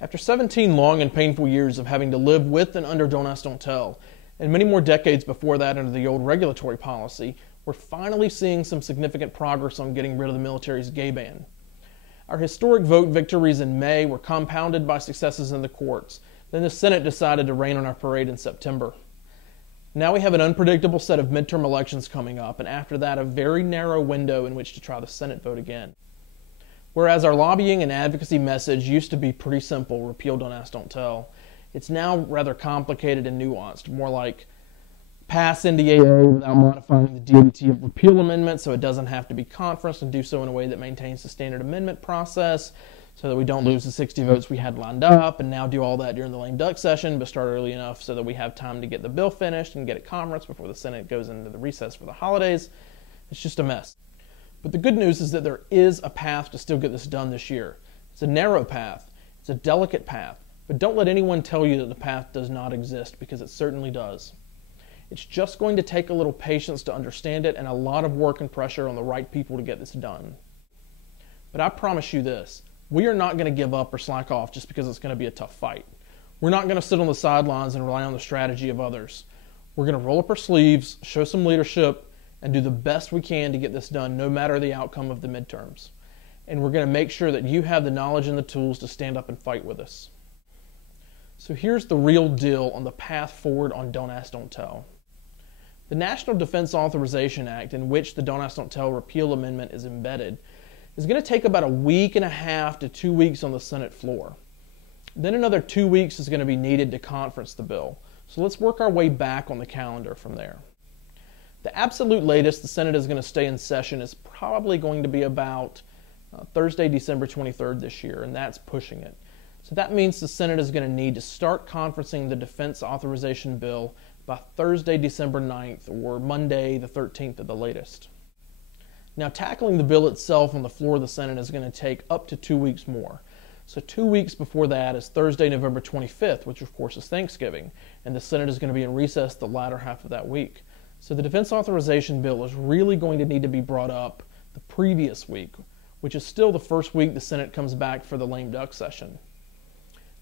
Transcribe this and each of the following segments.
After 17 long and painful years of having to live with and under Don't Ask, Don't Tell, and many more decades before that under the old regulatory policy, we're finally seeing some significant progress on getting rid of the military's gay ban. Our historic vote victories in May were compounded by successes in the courts. Then the Senate decided to rain on our parade in September. Now we have an unpredictable set of midterm elections coming up, and after that a very narrow window in which to try the Senate vote again. Whereas our lobbying and advocacy message used to be pretty simple, repeal, don't ask, don't tell, it's now rather complicated and nuanced, more like pass NDAA without modifying the DADT of repeal amendment so it doesn't have to be conferenced, and do so in a way that maintains the standard amendment process so that we don't lose the 60 votes we had lined up, and now do all that during the lame duck session, but start early enough so that we have time to get the bill finished and get it conferenced before the Senate goes into the recess for the holidays. It's just a mess. But the good news is that there is a path to still get this done this year. It's a narrow path. It's a delicate path. But don't let anyone tell you that the path does not exist, because it certainly does. It's just going to take a little patience to understand it and a lot of work and pressure on the right people to get this done. But I promise you this, we are not going to give up or slack off just because it's going to be a tough fight. We're not going to sit on the sidelines and rely on the strategy of others. We're going to roll up our sleeves, show some leadership, and do the best we can to get this done no matter the outcome of the midterms. And we're going to make sure that you have the knowledge and the tools to stand up and fight with us. So here's the real deal on the path forward on Don't Ask, Don't Tell. The National Defense Authorization Act, in which the Don't Ask, Don't Tell repeal amendment is embedded, is going to take about a week and a half to 2 weeks on the Senate floor. Then another 2 weeks is going to be needed to conference the bill. So let's work our way back on the calendar from there. The absolute latest the Senate is going to stay in session is probably going to be about Thursday, December 23rd this year, and that's pushing it. So that means the Senate is going to need to start conferencing the defense authorization bill by Thursday, December 9th, or Monday, the 13th at the latest. Now, tackling the bill itself on the floor of the Senate is going to take up to 2 weeks more. So 2 weeks before that is Thursday, November 25th, which of course is Thanksgiving, and the Senate is going to be in recess the latter half of that week. So the defense authorization bill is really going to need to be brought up the previous week, which is still the first week the Senate comes back for the lame duck session.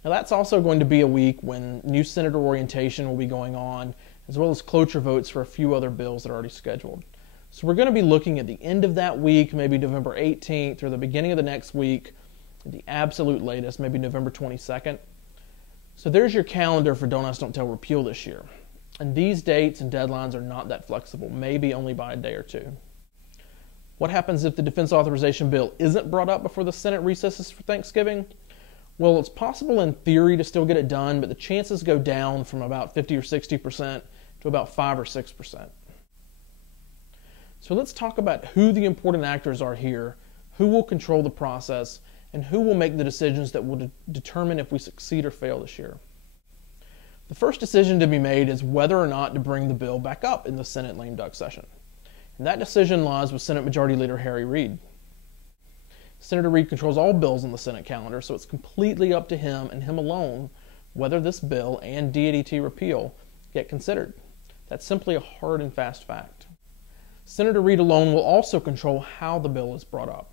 Now that's also going to be a week when new senator orientation will be going on, as well as cloture votes for a few other bills that are already scheduled. So we're going to be looking at the end of that week, maybe November 18th, or the beginning of the next week, at the absolute latest, maybe November 22nd. So there's your calendar for Don't Ask, Don't Tell repeal this year. And these dates and deadlines are not that flexible, maybe only by a day or two. What happens if the defense authorization bill isn't brought up before the Senate recesses for Thanksgiving? Well, it's possible in theory to still get it done, but the chances go down from about 50 or 60% to about 5 or 6%. So let's talk about who the important actors are here, who will control the process, and who will make the decisions that will determine if we succeed or fail this year. The first decision to be made is whether or not to bring the bill back up in the Senate lame duck session. And that decision lies with Senate Majority Leader Harry Reid. Senator Reid controls all bills on the Senate calendar, so it's completely up to him and him alone whether this bill and DADT repeal get considered. That's simply a hard and fast fact. Senator Reid alone will also control how the bill is brought up.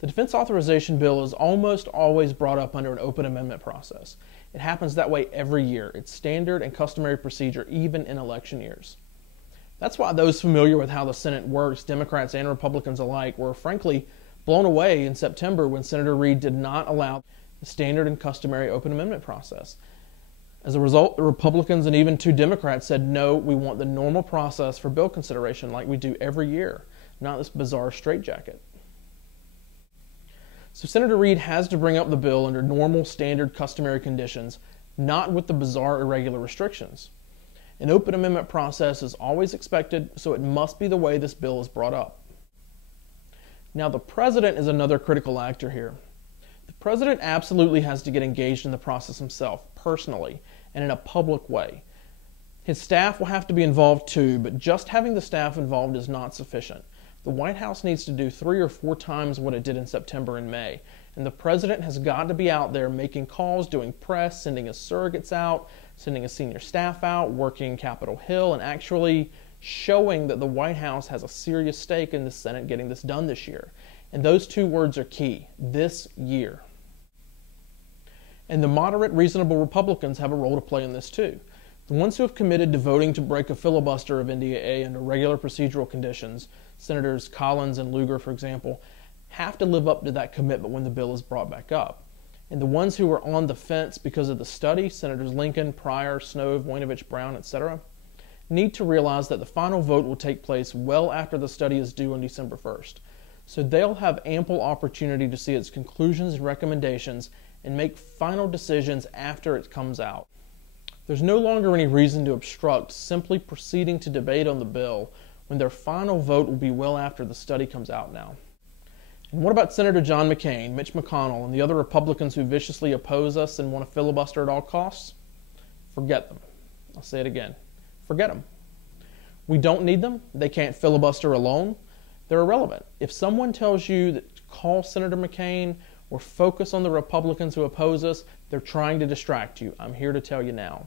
The defense authorization bill is almost always brought up under an open amendment process. It happens that way every year. It's standard and customary procedure, even in election years. That's why those familiar with how the Senate works, Democrats and Republicans alike, were frankly blown away in September when Senator Reid did not allow the standard and customary open amendment process. As a result, the Republicans and even 2 Democrats said, no, we want the normal process for bill consideration like we do every year, not this bizarre straitjacket. So Senator Reid has to bring up the bill under normal, standard, customary conditions, not with the bizarre, irregular restrictions. An open amendment process is always expected, so it must be the way this bill is brought up. Now, the president is another critical actor here. The president absolutely has to get engaged in the process himself, personally, and in a public way. His staff will have to be involved too, but just having the staff involved is not sufficient. The White House needs to do 3 or 4 times what it did in September and May. And the president has got to be out there making calls, doing press, sending his surrogates out, sending his senior staff out, working Capitol Hill, and actually showing that the White House has a serious stake in the Senate getting this done this year. And those 2 words are key: this year. And the moderate, reasonable Republicans have a role to play in this too. The ones who have committed to voting to break a filibuster of NDAA under regular procedural conditions, Senators Collins and Lugar, for example, have to live up to that commitment when the bill is brought back up. And the ones who are on the fence because of the study, Senators Lincoln, Pryor, Snowe, Voinovich, Brown, etc., need to realize that the final vote will take place well after the study is due on December 1st. So they'll have ample opportunity to see its conclusions and recommendations and make final decisions after it comes out. There's no longer any reason to obstruct simply proceeding to debate on the bill when their final vote will be well after the study comes out now. And what about Senator John McCain, Mitch McConnell, and the other Republicans who viciously oppose us and want to filibuster at all costs? Forget them. I'll say it again. Forget them. We don't need them. They can't filibuster alone. They're irrelevant. If someone tells you that call Senator McCain or focus on the Republicans who oppose us, they're trying to distract you. I'm here to tell you now.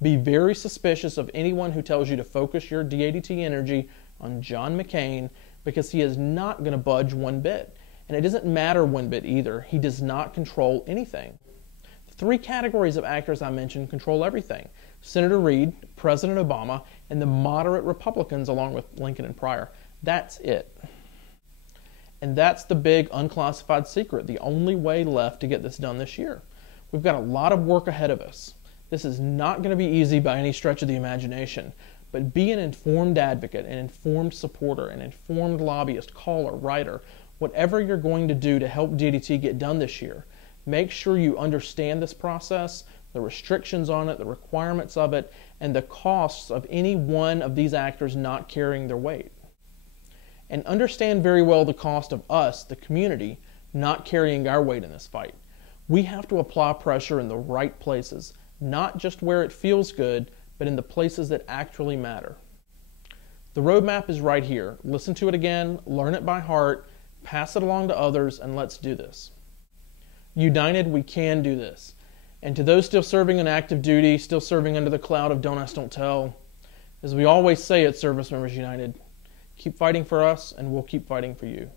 Be very suspicious of anyone who tells you to focus your DADT energy on John McCain, because he is not going to budge one bit. And it doesn't matter one bit either. He does not control anything. The three categories of actors I mentioned control everything. Senator Reid, President Obama, and the moderate Republicans along with Lincoln and Pryor. That's it. And that's the big unclassified secret, the only way left to get this done this year. We've got a lot of work ahead of us. This is not going to be easy by any stretch of the imagination, but be an informed advocate, an informed supporter, an informed lobbyist, caller, writer, whatever you're going to do to help DADT get done this year. Make sure you understand this process, the restrictions on it, the requirements of it, and the costs of any one of these actors not carrying their weight. And understand very well the cost of us, the community, not carrying our weight in this fight. We have to apply pressure in the right places, not just where it feels good, but in the places that actually matter. The roadmap is right here. Listen to it again, learn it by heart, pass it along to others, and let's do this. United, we can do this. And to those still serving on active duty, still serving under the cloud of Don't Ask, Don't Tell, as we always say at Servicemembers United, keep fighting for us, and we'll keep fighting for you.